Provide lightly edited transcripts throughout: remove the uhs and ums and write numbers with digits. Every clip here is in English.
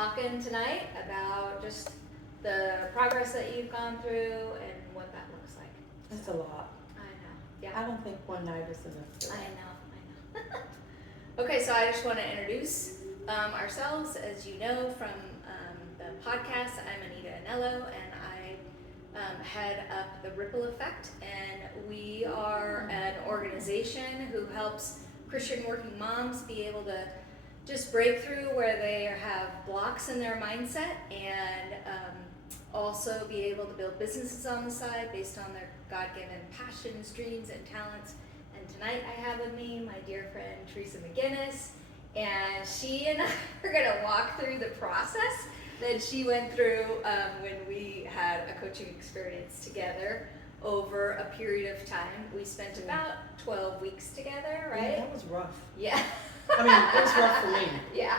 talking tonight about just the progress that you've gone through and what that looks like. That's a lot. I know. Yeah. I don't think one night is enough. I know. Okay, so I just want to introduce ourselves. As you know from the podcast, I'm Anita Anello, and I head up the Ripple Effect, and we are an organization who helps Christian working moms be able to just break through where they have blocks in their mindset and also be able to build businesses on the side based on their God-given passions, dreams, and talents. And tonight I have with me my dear friend Treasa McGinnis, and she and I are going to walk through the process that she went through when we had a coaching experience together over a period of time. We spent about 12 weeks together, right? Yeah, that was rough. Yeah. I mean, it was rough for me. Yeah.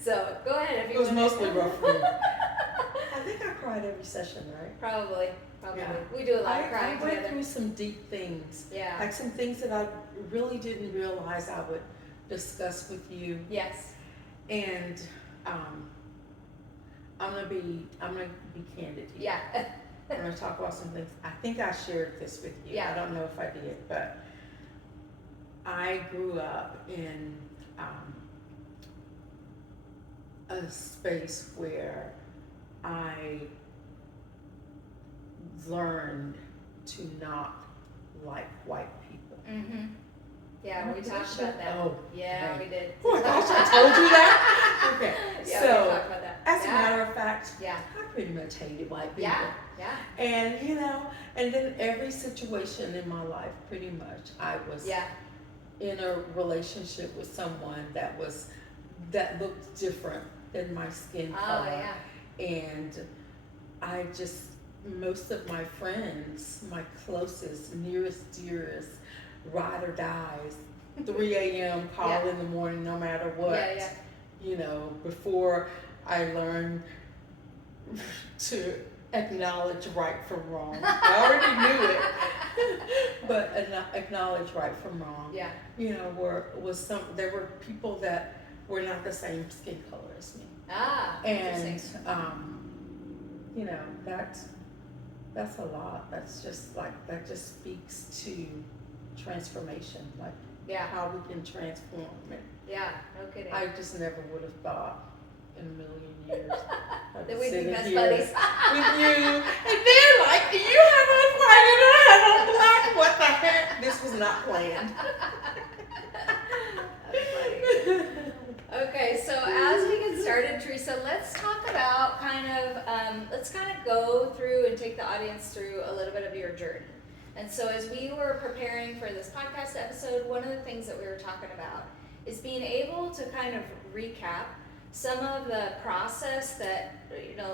So go ahead if you It was want. mostly rough for me. I think I cried every session, right? Probably. Yeah. We do a lot of I crying went together. through some deep things. Yeah. Like some things that I really didn't realize I would discuss with you. Yes. And I'm gonna be candid here. Yeah. I'm gonna talk about some things. I think I shared this with you. Yeah. I don't know if I did, but I grew up in a space where I learned to not like white people. Mhm. Yeah, we Did I talked share- about that. Oh, Yeah, okay. we did. Oh my gosh, I told you that? Okay. Yeah, So, we talked about that. as a Yeah. matter of fact, Yeah. I pretty much hated white people. Yeah. Yeah. And and then every situation in my life, pretty much, I was Yeah. in a relationship with someone that looked different than my skin Oh color. yeah. And I just, most of my friends, my closest, nearest, dearest, ride or dies, 3 a.m. call Yeah. in the morning, no matter what. Yeah. Yeah. Before I learned to acknowledge right from wrong. I already knew it, but acknowledge right from wrong. Yeah. There were people that were not the same skin color as me. Ah. And Interesting. that's a lot. That just speaks to transformation, like Yeah. how we can transform it. Yeah. No kidding. I just never would have thought in a million years I'd That be we'd be sitting best here buddies. with you, and they're like, you have on white and I have on black. What the heck? This was not planned. That's funny. Okay, so as we get started, Treasa, let's talk about let's go through and take the audience through a little bit of your journey. And so as we were preparing for this podcast episode, one of the things that we were talking about is being able to kind of recap some of the process that,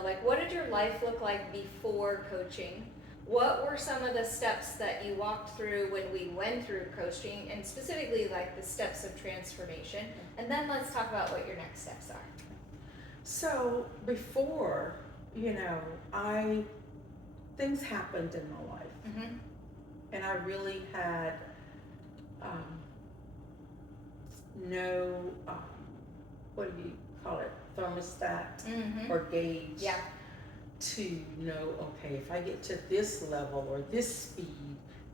like what did your life look like before coaching? What were some of the steps that you walked through when we went through coaching, and specifically like the steps of transformation? And then let's talk about what your next steps are. So before, things happened in my life, Mm-hmm. and I really had no, what do you call it, thermostat Mm-hmm. or gauge. Yeah. To know, okay, if I get to this level or this speed,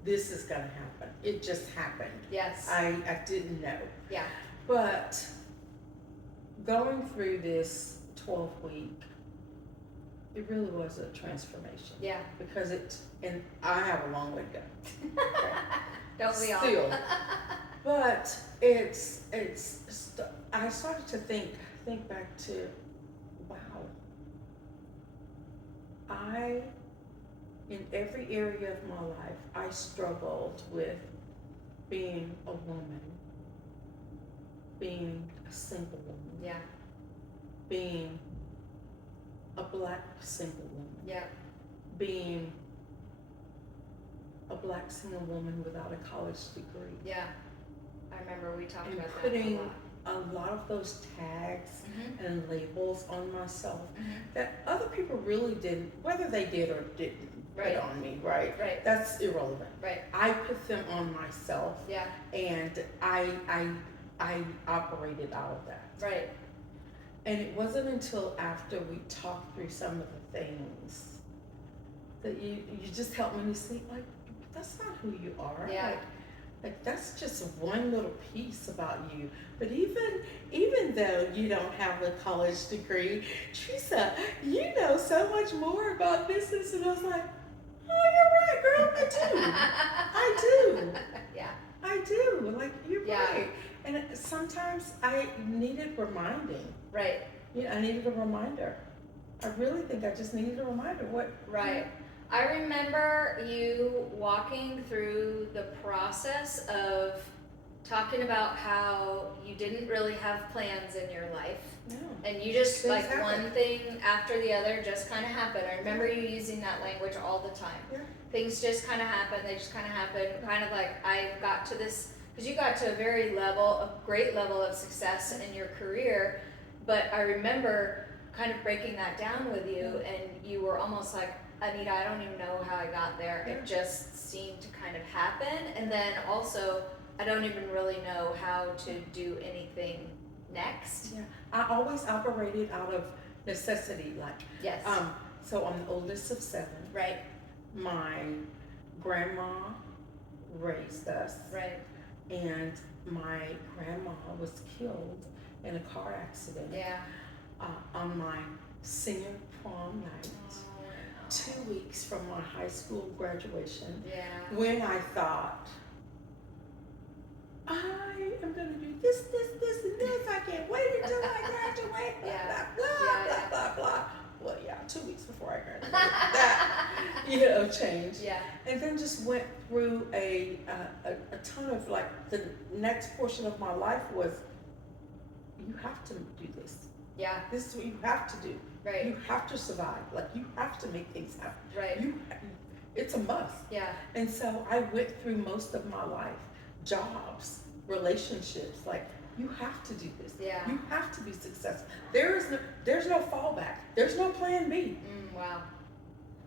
this is gonna happen. It just happened. Yes. I didn't know. Yeah. But going through this 12-week, it really was a transformation. Yeah. Because and I have a long way to go. Don't we all? Still. But I started to think back to, wow, in every area of my life, I struggled with being a woman, being a single woman, Yeah. being a black single woman, Yeah. being a black single woman without a college degree. Yeah. I remember we talked And about putting that a lot of those tags Mm-hmm. and labels on myself Mm-hmm. that other people really didn't, whether they did or didn't Right. put on me, right? Right. That's irrelevant. Right. I put them on myself, Yeah. and I operated out of that. Right. And it wasn't until after we talked through some of the things that you just helped me to see, like, that's not who you are. Yeah. Like that's just one little piece about you. But even though you don't have a college degree, Treasa, you know so much more about business. And I was like, oh, you're right, girl. I do. I do. Yeah. I do. Like you're Yeah. right. And sometimes I needed reminding. Right. Yeah, I needed a reminder. I really think I just needed a reminder. What? Right. I remember you walking through the process of talking about how you didn't really have plans in your life. No. And you just, Things like, happen. one thing after the other just kind of happened. I remember you using that language all the time. Yeah. Things just kind of happen. They just kind of happen. Kind of like I got to this, because you got to a great level of success in your career. But I remember kind of breaking that down with you, and you were almost like, Anita, I don't even know how I got there. Yeah. It just seemed to kind of happen. And then also, I don't even really know how to do anything next. Yeah. I always operated out of necessity. Like, Yes. so I'm the oldest of 7. Right. My grandma raised us. Right. And my grandma was killed in a car accident. Yeah. On my senior prom night. 2 weeks from my high school graduation, Yeah. when I thought, I am going to do this, and this. I can't wait until I graduate. Yeah. Blah, blah. Well, yeah, 2 weeks before I graduated. That, changed. Yeah. And then just went through a ton of, like, the next portion of my life was, you have to do this. Yeah. This is what you have to do. Right. You have to survive. Like, you have to make things happen. Right. It's a must. Yeah. And so I went through most of my life, jobs, relationships, like, you have to do this. Yeah. You have to be successful. There's no fallback. There's no plan B. Wow.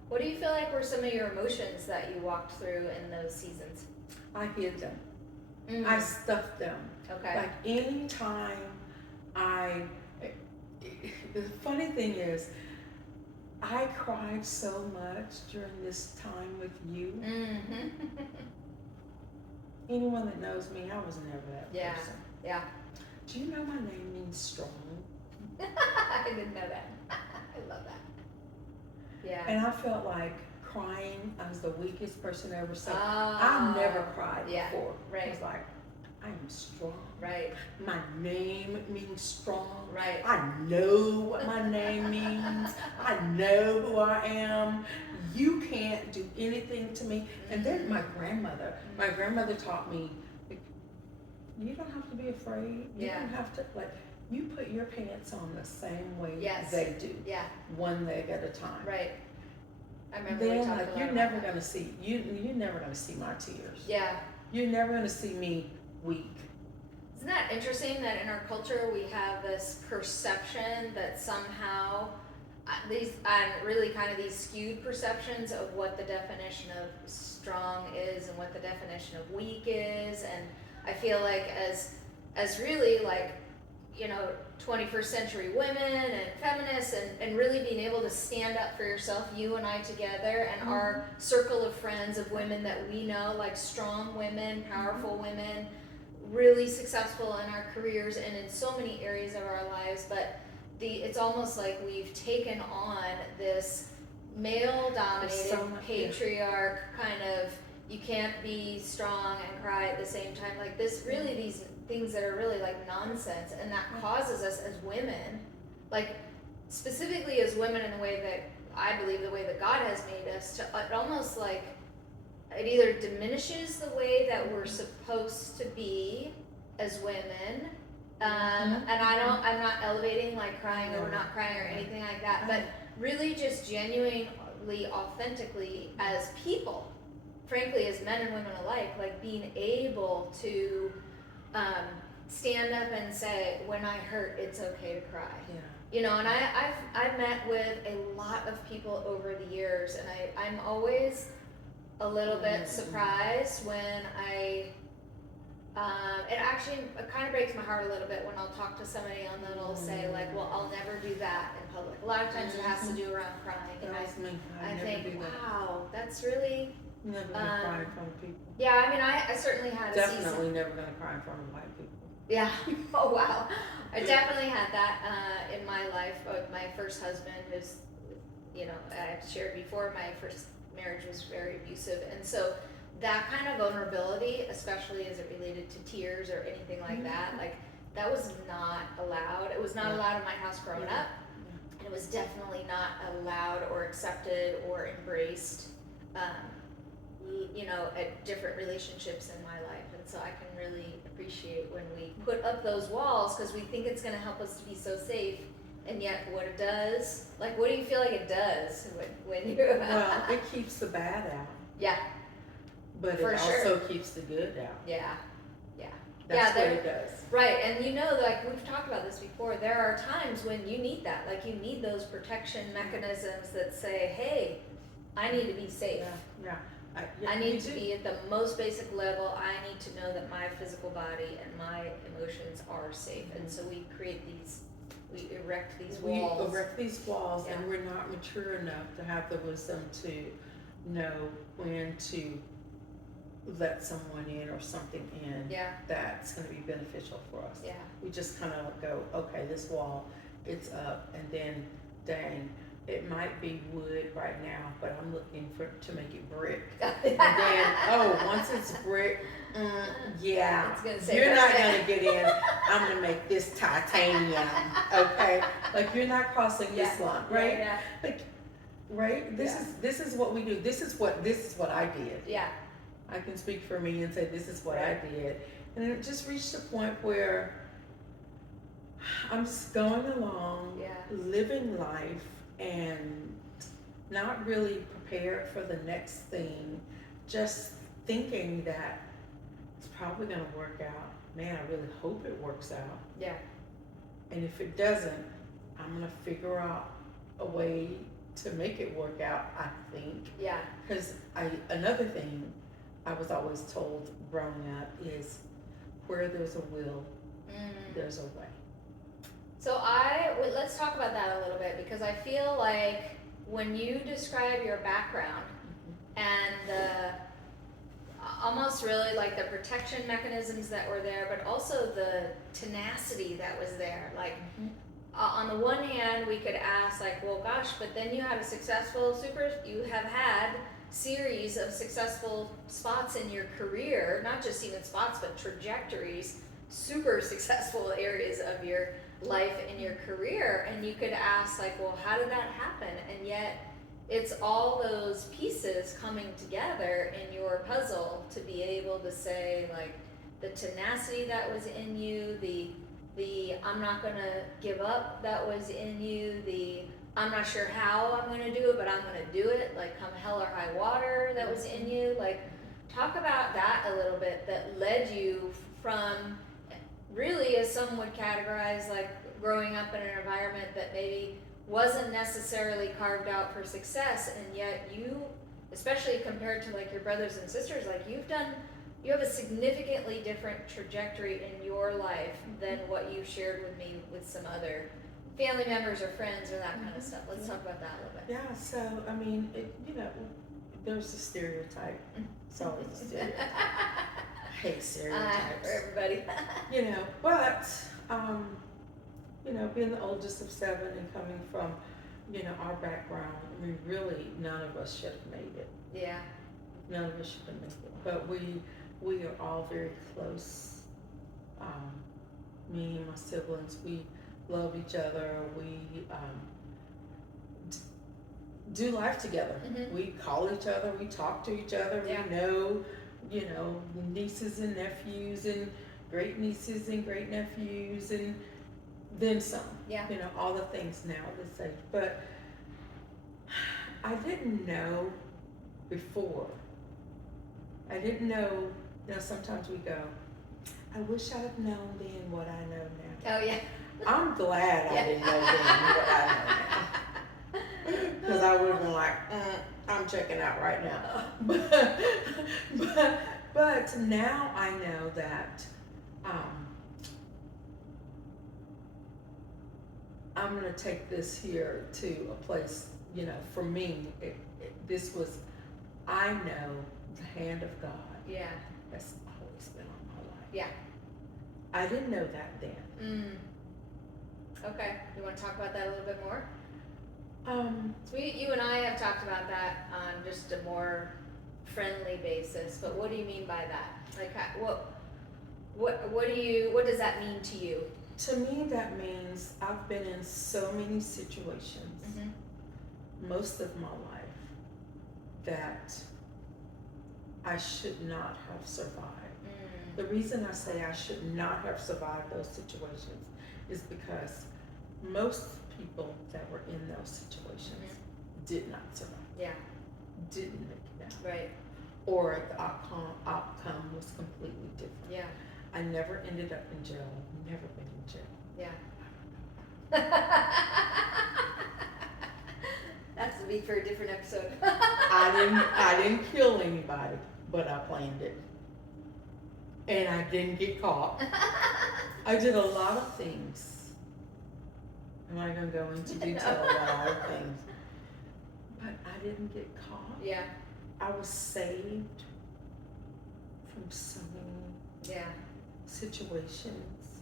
What do you feel like were some of your emotions that you walked through in those seasons? I hid them. I stuffed them. Okay. Like, anytime the funny thing is, I cried so much during this time with you. Mm-hmm. Anyone that knows me, I was never that Yeah. person. Yeah. Do you know my name means strong? I didn't know that. I love that. Yeah. And I felt like crying, I was the weakest person ever. So Oh. I've never cried Yeah, before. right. I was like, I am strong. Right. My name means strong. Right. I know what my name means. I know who I am. You can't do anything to me. And then my grandmother taught me, you don't have to be afraid. You Yeah. don't have to, like, you put your pants on the same way Yes. they do. Yeah. One leg at a time. Right. I remember we Then, talked like, a lot you're about never that. gonna see, you're never gonna see my tears. Yeah. You're never gonna see me weak. Isn't that interesting that in our culture we have this perception that somehow these really kind of these skewed perceptions of what the definition of strong is and what the definition of weak is, and I feel like as really, like, 21st century women and feminists and really being able to stand up for yourself, you and I together and our circle of friends of women that we know, like strong women, powerful women, really successful in our careers and in so many areas of our lives, but it's almost like we've taken on this male-dominated patriarch kind of, you can't be strong and cry at the same time, like this, really these things that are really like nonsense, and that causes us as women, like specifically as women in the way that I believe the way that God has made us, to it almost like it either diminishes the way that we're supposed to be as women, and I'm not elevating like crying or not crying or anything like that, but really just genuinely, authentically as people, frankly, as men and women alike, like being able to stand up and say, when I hurt, it's okay to cry. Yeah. And I've met with a lot of people over the years, and I'm always a little bit surprised when I It kind of breaks my heart a little bit when I'll talk to somebody and they'll say like, well, I'll never do that in public. A lot of times it has to do around crying, and I think, wow, that's really, Never gonna cry in front of people. yeah, I mean, I certainly had a season. Definitely never gonna cry in front of white people. Yeah. Oh, wow. I definitely had that in my life. My first husband was, you know, I've shared before, my first marriage was very abusive. And so that kind of vulnerability, especially as it related to tears or anything like that, like that was not allowed. It was not allowed in my house growing up. And it was definitely not allowed or accepted or embraced, you know, at different relationships in my life. And so I can really appreciate when we put up those walls because we think it's going to help us to be so safe. And yet what it does, like what do you feel like it does when you... Well, it keeps the bad out. Yeah. But it also keeps the good out. Yeah. Yeah. That's what it does. Right. And you know, like we've talked about this before, there are times when you need that. Like you need those protection mechanisms that say, hey, I need to be safe. Yeah. I need to be at the most basic level. I need to know that my physical body and my emotions are safe. And so we create these, we erect these walls. We erect these walls, and we're not mature enough to have the wisdom to know when to let someone in or something in that's going to be beneficial for us. Yeah. We just kind of go, okay, this wall, it's up, and then, dang, it might be wood right now, but I'm looking to make it brick. And then, once it's brick, yeah, you're not going to get in. I'm going to make this titanium, okay? Like, you're not crossing this line, right? Yeah. Like, right? This is what we do. This is what I did. Yeah. I can speak for me and say this is what I did. And it just reached a point where I'm just going along, living life, and not really prepared for the next thing, just thinking that it's probably going to work out. Man, I really hope it works out. Yeah. And if it doesn't, I'm going to figure out a way to make it work out, I think. Yeah. Because another thing I was always told growing up is where there's a will, there's a way. So let's talk about that a little bit, because I feel like when you describe your background and the almost really like the protection mechanisms that were there, but also the tenacity that was there. Like on the one hand, we could ask like, well, gosh, but then you had you have had series of successful spots in your career, not just even spots, but trajectories, super successful areas of your life in your career. And you could ask like, well, how did that happen? And yet it's all those pieces coming together in your puzzle to be able to say like the tenacity that was in you, the I'm not gonna give up that was in you, the I'm not sure how I'm gonna do it, but I'm gonna do it, like come hell or high water that was in you. Like talk about that a little bit, that led you from really, as some would categorize, like growing up in an environment that maybe wasn't necessarily carved out for success, and yet you, especially compared to like your brothers and sisters, like you have a significantly different trajectory in your life than what you shared with me with some other family members or friends or that kind of stuff. Let's talk about that a little bit. Yeah, so I mean, there's a stereotype. It's always a stereotype. I hate stereotypes. For everybody. But being the oldest of 7 and coming from, our background, I mean, really, none of us should have made it. Yeah. None of us should have made it. But we are all very close. Me and my siblings, we love each other. We do life together. We call each other. We talk to each other. Yeah. We know, nieces and nephews and great nieces and great nephews and then some. Yeah. All the things now at this age. But I didn't know before. I didn't know, sometimes we go, I wish I'd have known then what I know now. Oh, yeah. I'm glad I didn't know then what I know now. Because I would have been like, I'm checking out right now. But But now I know that I'm going to take this here to a place, for me, this was, I know the hand of God Yeah. has always been on my life. Yeah. I didn't know that then. Okay. You want to talk about that a little bit more? So you and I have talked about that on just a more friendly basis, but what do you mean by that? Like, what does that mean to you? To me, that means I've been in so many situations, most of my life, that I should not have survived. The reason I say I should not have survived those situations is because most people that were in those situations did not survive. Yeah. Didn't make it out. Right. Or the outcome was completely different. Yeah. I never ended up in jail. Never been in jail. Yeah. That's a week for a different episode. I didn't kill anybody, but I planned it. And I didn't get caught. I did a lot of things. I'm not gonna go into detail about all the things. But I didn't get caught. Yeah. I was saved from so many situations.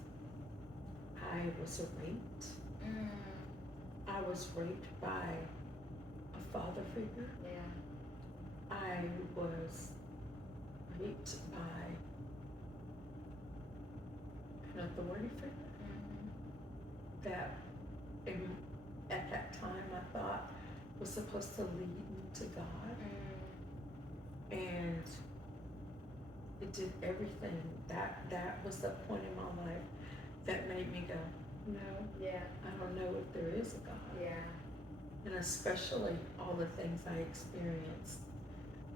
I was raped. I was raped by a father figure. Yeah. I was raped by an authority figure that at that time I thought was supposed to lead me to God. And it did everything. That was the point in my life that made me go, no, Yeah. I don't know if there is a God. Yeah. And especially all the things I experienced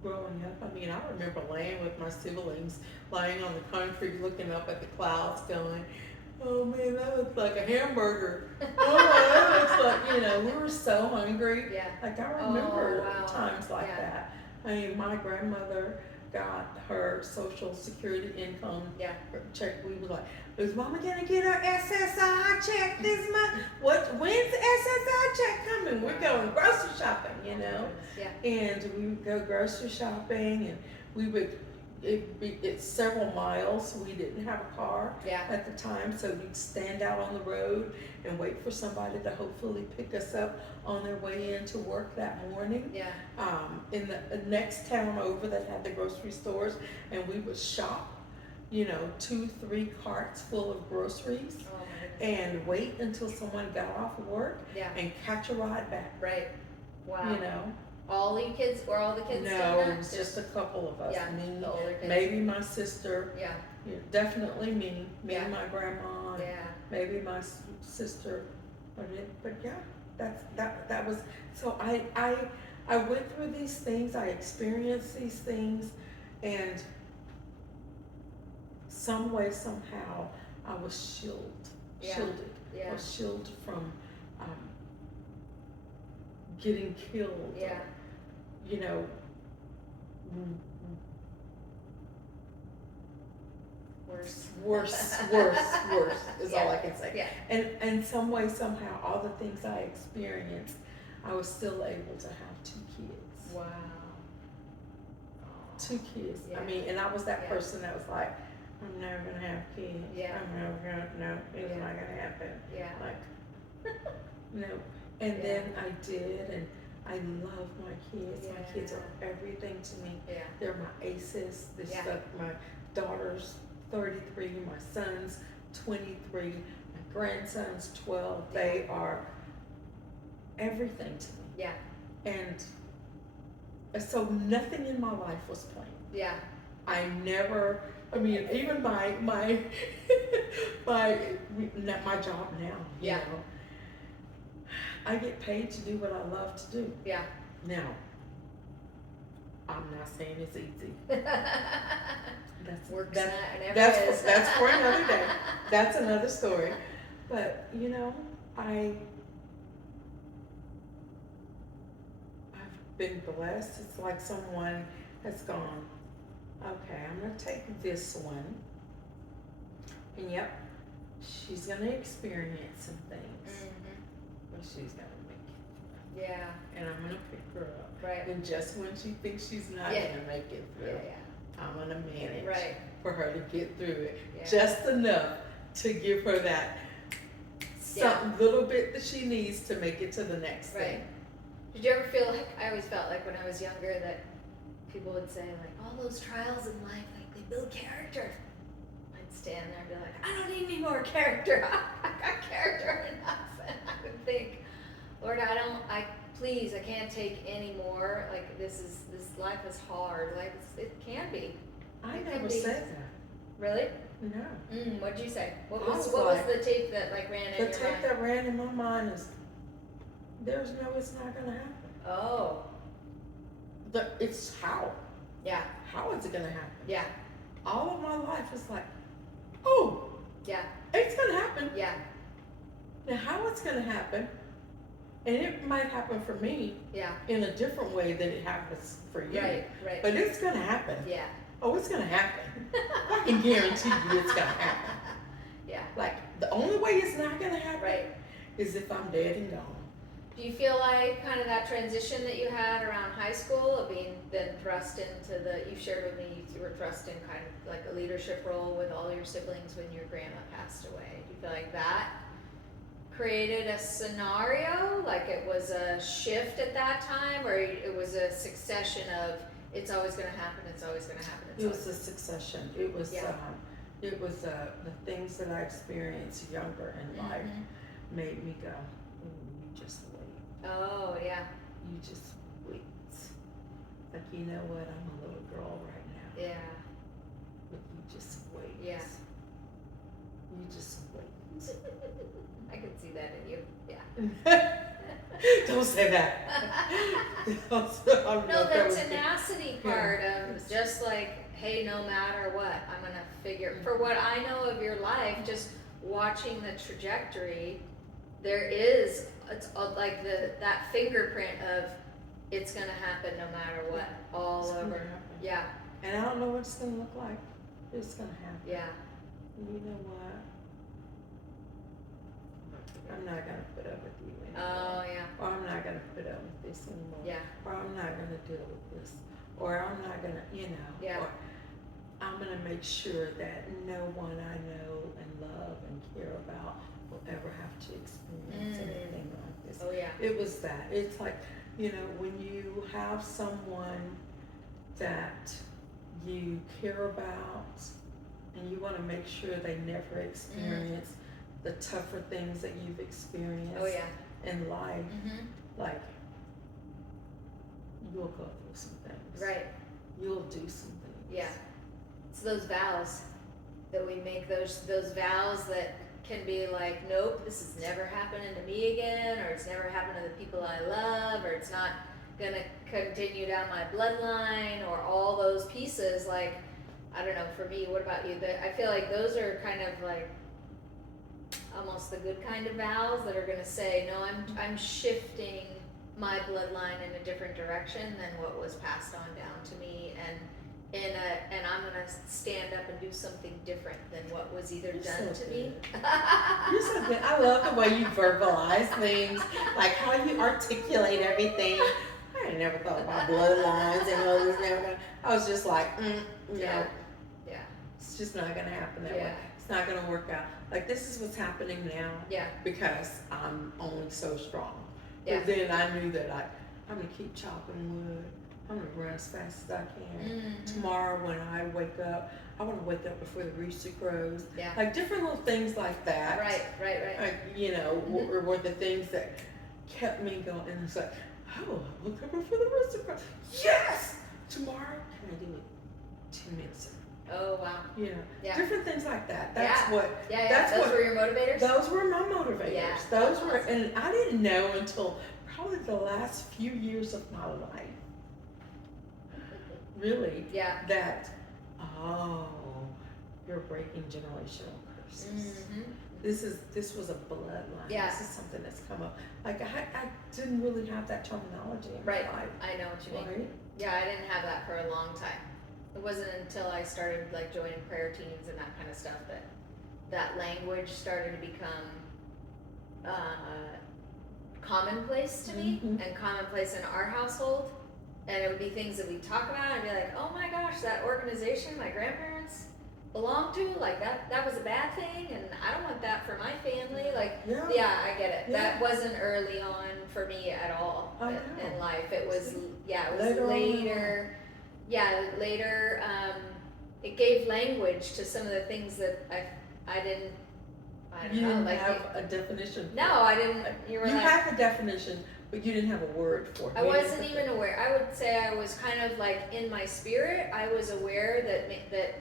growing up. I mean, I remember laying with my siblings, lying on the concrete, looking up at the clouds, going, oh man, that looks like a hamburger. Oh, that looks like, we were so hungry. Yeah. Like, I remember wow. times like that. I mean, my grandmother got her Social Security income check. We were like, is Mama gonna get her SSI check this month? When's the SSI check coming? We're going grocery shopping, Yeah. And we would go grocery shopping, and we would, it's several miles. We didn't have a car at the time, so we'd stand out on the road and wait for somebody to hopefully pick us up on their way into work that morning. Yeah. In the next town over that had the grocery stores, and we would shop, 2-3 carts full of groceries, and wait until someone got off of work and catch a ride back. Right. Wow. All you kids, or all the kids? No, it was just a couple of us. Yeah, Me, the older kids. maybe my sister. Yeah. Definitely me and my grandma. Yeah. Maybe my sister. But yeah, that was. So I went through these things. I experienced these things, and some way, somehow, I was shielded. Yeah. I was shielded from getting killed. Yeah. Worse is all I can say. Yeah. And some way, somehow, all the things I experienced, I was still able to have 2 kids. Wow. 2 kids. Yeah. I mean, and I was that person that was like, I'm never gonna have kids. Yeah. I'm never gonna, it's not gonna happen. Yeah. Like, And then I did, and I love my kids. My kids are everything to me. Yeah. They're my aces. My daughter's 33, my son's 23, my grandson's 12. They are everything to me. Yeah. And so nothing in my life was plain. Yeah. I never, even my my job now, you know, I get paid to do what I love to do. Yeah. Now, I'm not saying it's easy. That's for another day. That's another story. But I've been blessed. It's like someone has gone, Okay, I'm gonna take this one. And yep, she's gonna experience some things, but she's gonna make it. Yeah. And I'm gonna pick her up. Right. And just when she thinks she's not Yeah. gonna make it through, I'm gonna manage Right. for her to get through it. Yeah. Just enough to give her that some little bit that she needs to make it to the next thing. Did you ever feel like, I always felt like when I was younger that people would say like, all those trials in life, like they build character. I'd stand there and be like, I don't need any more character. I got character enough. And I would think, Lord, please, I can't take any more. Like this life is hard. Like it can be. I never said that. Really? No. What'd you say? What I was was what like- was the tape that like ran in your mind? The tape that ran in my mind is, it's not gonna happen. Oh. It's how. Yeah. How is it gonna happen? Yeah. All of my life is like, oh, Yeah. it's gonna happen. Yeah. Now how it's gonna happen, and it might happen for me Yeah. in a different way than it happens for you. Right. Right. But it's gonna happen. Yeah. Oh, it's gonna happen. I can guarantee you it's gonna happen. Yeah. Like, the only way it's not gonna happen Right. is if I'm dead and gone. Do you feel like kind of that transition that you had around high school of being then thrust into you shared with me you were thrust in kind of like a leadership role with all your siblings when your grandma passed away? Do you feel like that created a scenario, like it was a shift at that time, or it was a succession of it's always going to happen, it's always going to happen? It was a succession. It was, the things that I experienced younger in life made me go, you just wait. Oh, yeah. You just wait. Like, you know what? I'm a little girl right now. Yeah. But you just wait. Yeah. You just wait. I can see that in you. Yeah. Don't say that. No, the tenacity part of just like, hey, no matter what, I'm gonna figure. For what I know of your life, just watching the trajectory, it's like that fingerprint of it's gonna happen no matter what, all It's gonna over. happen. Yeah. And I don't know what it's gonna look like. It's gonna happen. Yeah. And you know what? I'm not gonna put up with you anymore. Oh yeah. Or I'm not gonna put up with this anymore. Yeah. Or I'm not gonna deal with this. Or I'm not gonna, Yeah. Or I'm gonna make sure that no one I know and love and care about will ever have to experience anything like this. Oh yeah. It was that. It's like, when you have someone that you care about and you want to make sure they never experience the tougher things that you've experienced Oh yeah. in life, Mm-hmm. like, you'll go through some things. Right. You'll do some things. Yeah. It's those vows that we make, those vows that can be like, nope, this is never happening to me again, or it's never happened to the people I love, or it's not gonna continue down my bloodline, or all those pieces. Like, I don't know, for me, what about you? I feel like those are kind of like almost the good kind of vows that are gonna say, no, I'm shifting my bloodline in a different direction than what was passed on down to me, and I'm gonna stand up and do something different than what was either You're done so to me. You're so good. I love the way you verbalize things, like how you articulate everything. I ain't never thought about bloodlines and all this. I was just like, Yeah. it's just not gonna happen that Yeah. way. It's not gonna work out. Like, this is what's happening now Yeah. because I'm only so strong. Yeah. But then I knew that I'm gonna keep chopping wood. I'm gonna run as fast as I can. Tomorrow when I wake up, I wanna wake up before the rooster crows. Yeah. Like different little things like that. Right. Like, were the things that kept me going. And it's like, oh, I woke up before the rooster crows. Yes! Tomorrow, can I do it 10 minutes early? Oh wow. Yeah. Different things like that. That's what. Yeah. That's Those what, were your motivators. Those were my motivators. Yeah. Those were, and I didn't know until probably the last few years of my life, really, Yeah. that, you're breaking generational curses. This was a bloodline. Yeah. This is something that's come up. Like, I didn't really have that terminology in Right. my life. I know what you mean. Right? Yeah, I didn't have that for a long time. it wasn't until I started like joining prayer teams and that kind of stuff that language started to become commonplace to me and commonplace in our household. And it would be things that we talk about and I'd be like, oh my gosh, that organization my grandparents belonged to, like that was a bad thing and I don't want that for my family. Like, yeah, I get it. Yeah. That wasn't early on for me at all in life. It was, it was later. Yeah, later, it gave language to some of the things that I don't you know. Didn't like have a definition. No, I didn't. You have a definition, but you didn't have a word for it. I wasn't even aware. I would say I was kind of like in my spirit. I was aware that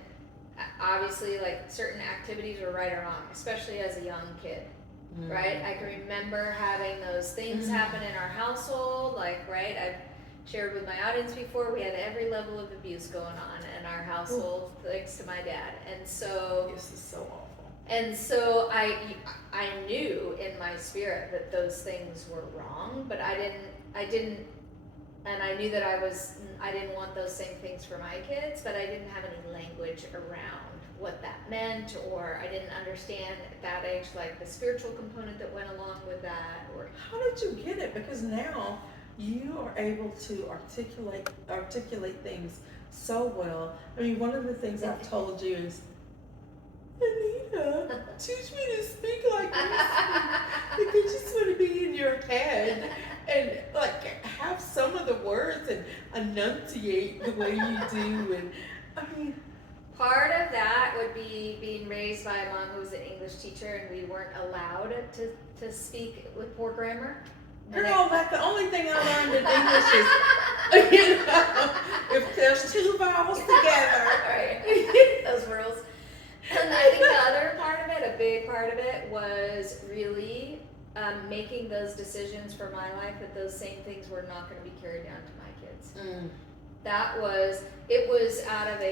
obviously like certain activities were right or wrong, especially as a young kid. Right? I can remember having those things happen in our household. Like, right? I've shared with my audience before, we had every level of abuse going on in our household, thanks to my dad. And so this is so awful. And so I knew in my spirit that those things were wrong, but I didn't, and I knew that I didn't want those same things for my kids, but I didn't have any language around what that meant, or I didn't understand at that age, like the spiritual component that went along with that, or. How did you get it? Because now you are able to articulate things so well. I mean, one of the things I've told you is, Anita, teach me to speak like you speak. Like, I just want to be in your head and like have some of the words and enunciate the way you do. And I mean, part of that would be being raised by a mom who was an English teacher, and we weren't allowed to speak with poor grammar. Girl, that's the only thing I learned in English is, you know, if there's two vowels together. Right. Those rules. And I think the other part of it, a big part of it, was really making those decisions for my life that those same things were not going to be carried down to my kids. It was out of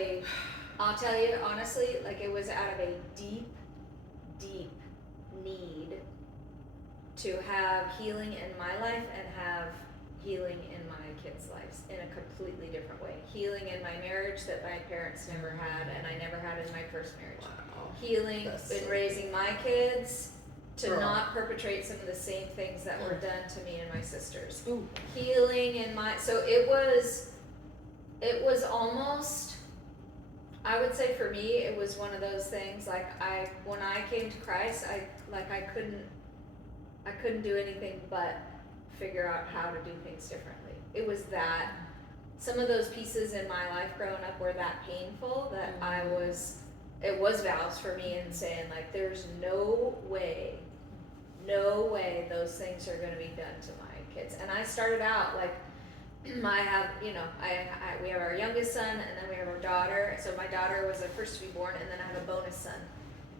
I'll tell you honestly, like it was out of a deep, deep need to have healing in my life and have healing in my kids' lives in a completely different way. Healing in my marriage that my parents never had and I never had in my first marriage. Wow. Healing in raising my kids to not perpetrate some of the same things that were done to me and my sisters. Ooh. Healing in so it was almost, I would say for me, it was one of those things like when I came to Christ, I couldn't do anything but figure out how to do things differently. It was that some of those pieces in my life growing up were that painful that it was vows for me and saying like, there's no way those things are going to be done to my kids. And I started out like, we have our youngest son and then we have our daughter. So my daughter was the first to be born and then I have a bonus son.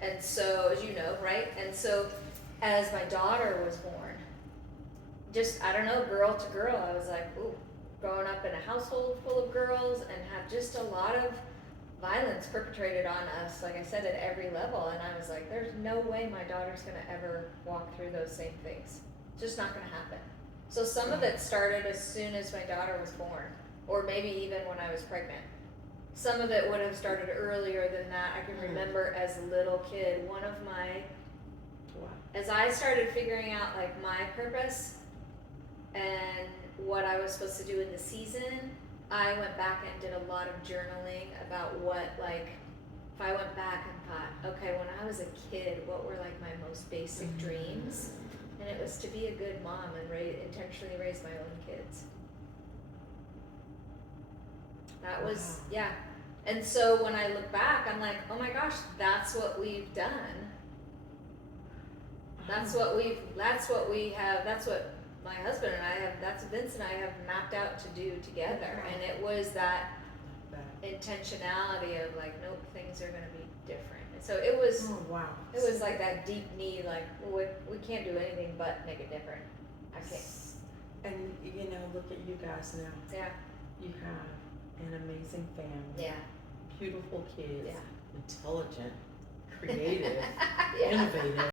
And so, as you know, right? And so as my daughter was born, just, I don't know, girl to girl, I was like, ooh, growing up in a household full of girls and have just a lot of violence perpetrated on us, like I said, at every level. And I was like, there's no way my daughter's going to ever walk through those same things. It's just not going to happen. So some of it started as soon as my daughter was born, or maybe even when I was pregnant. Some of it would have started earlier than that. I can remember as a little kid, as I started figuring out like my purpose and what I was supposed to do in the season, I went back and did a lot of journaling about what, like, if I went back and thought, okay, when I was a kid, what were like my most basic dreams? And it was to be a good mom and intentionally raise my own kids. That was, And so when I look back, I'm like, oh my gosh, that's what we've done. That's what my husband and I have, that's Vince and I have mapped out to do together. And it was that intentionality of like, nope, things are going to be different. And so it was, it was like that deep need, like, we can't do anything but make it different. I can't. And look at you guys now. Yeah. You have an amazing family. Yeah. Beautiful kids. Yeah. Intelligent, creative, innovative.